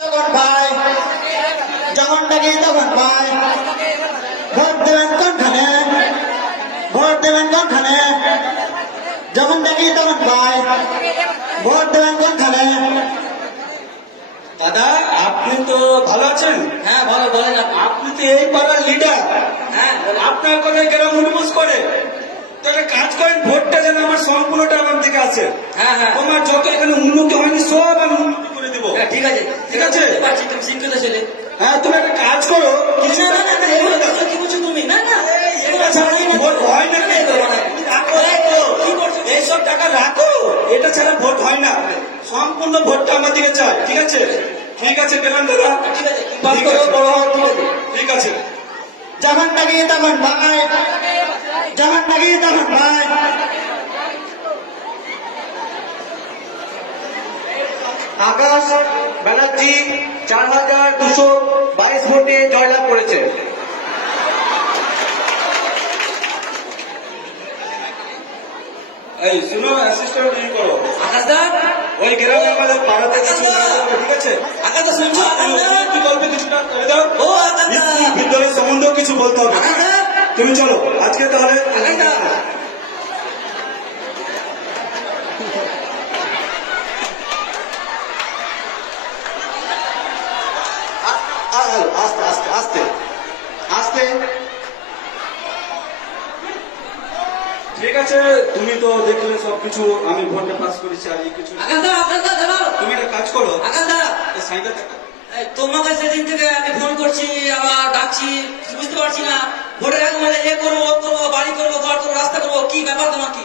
তখন ভাই যখন ডাকি তখন ভাই ভোট দেবেন কোনখানে, ভোট দেবেন কোনখানে, যখন ডাকি তখন ভাই ভোট দেবেন কোনখানে। দাদা, আপনি তো ভালো আছেন? হ্যাঁ ভালো, বলেন আপনি তো এই পাড়ার লিডার। হ্যাঁ আপনার কথায় গ্রাম উঠবোস করে তো একটা কাজ করেন, ভোটটা যেন আমার সম্পূর্ণটা আমার দিকে আছে। হ্যাঁ হ্যাঁ তোমার যত এখানে উন্নতি হয়নি সব আমি উন্নতি করে দিব। হ্যাঁ, ঠিক আছে ঠিক আছে? পারছি, তুমি শিক্ষিত ছেলে। হ্যাঁ, তুমি একটা কাজ করো, কিছু না না না না, এগুলো এগুলো কি বলছো তুমি? না না এটা ছাড়া কি ভোট হয় না? রাখো, রাখো। কি করছো? এইসব টাকা রাখো, এটা ছাড়া ভোট হয় না। সম্পূর্ণ ভোটটা আমার দিকে চাই। ঠিক আছে? ঠিক আছে গেলাম দাদা। ঠিক আছে, কি পাস করো, বড় হও, ঠিক আছে। ঠিক আছে। যখন ডাকি তখন ভাই, যখন ডাকি তখন ভাই। আকাশ ব্যানার্জি 4,222 ভোটে জয়লাভ করেছে। এই শুনো, অ্যাসিস্ট্যান্ট কি করো? আকাশদা, ওই গ্রামে আমাদের পাড়াতে কিছু ঠিক আছে? আকাশদা শুনছো? কি বলবে কিছুটা করে দাও। ও আকাশদা, স্কুল বিদ্যালয় সম্বন্ধেও কিছু বলতে হবে। আকাশদা, তুমি চলো আজকে তাহলে। আকাশদা। আস্তে আস্তে আস্তে আস্তে। ঠিক আছে, তুমি তো দেখলে সবকিছু, আমি ভোটটা পাস করেছি আর এই কিছু। আকাশদা, আকাশদা দাঁড়াও। তুমি একটা কাজ করো, আকাশদা, এই সাইকেলটা এই তোমাকে সেদিন থেকে আমি ফোন করছি, আবার ডাকছি, বুঝতে পারছি না। ভোটের আগে মানে এ করবো, ও করবো, বাড়ি করবো, ঘর করবো, রাস্তা করবো, কি ব্যাপার তোমার কি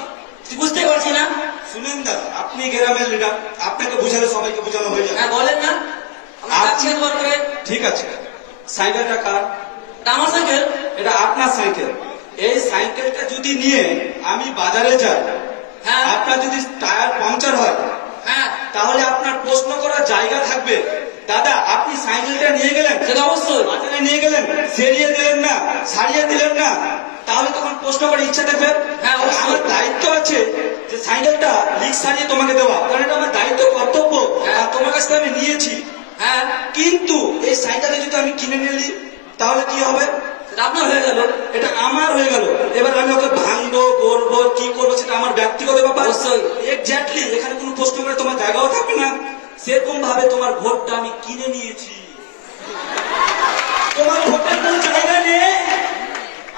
বুঝতে পারছি না। শুনেন দাদা, আপনি গ্রামের লিডার, আপনাকে বুঝালে সবাইকে বোঝানো হয়ে যাবে। হ্যাঁ বলেন না, আমরা ডাকছি একবার করে। ঠিক আছে, সাইকেলটা কার? এটা আমার সাইকেল। এটা আপনার সাইকেল। এই সাইকেলটা যদি নিয়ে আমি বাজারে যাই, হ্যাঁ আপনার যদি টায়ার পাংচার হয়, হ্যাঁ, তাহলে আপনার প্রশ্ন করার জায়গা থাকবে। দাদা, আপনি সাইকেলটা নিয়ে গেলেন, সেটা অবশ্যই। বাজারে নিয়ে গেলেন, সেরিয়ে দিলেন না, সারিয়ে দিলেন না, তাহলে তখন প্রশ্ন করার ইচ্ছা থাকবে। হ্যাঁ, অবশ্যই। আমার দায়িত্ব আছে যে সাইকেলটা লিক সারিয়ে তোমাকে দেওয়া, কারণ এটা আমার দায়িত্ব, কর্তব্য। আর তোমার কাছ থেকে আমি নিয়েছি। হ্যাঁ, কিন্তু এই সাইকেলটা যদি আমি কিনে নিলি, তাহলে কি হবে? সেটা আপনার হয়ে গেল। এটা আমার হয়ে গেল। এবার আমি ওকে ভাঙবো, গড়বো, কি করবো সেটা আমার ব্যক্তিগত ব্যাপার। অবশ্যই। এক্স্যাক্টলি, এখানে কোনো প্রশ্ন করে তোমার জায়গাও থাকবে না। সেরকম ভাবে তোমার ভোটটা আমি কিনে নিয়েছি। তোমার ভোটের কোনো জায়গা নেই।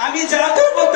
আমি যা করবো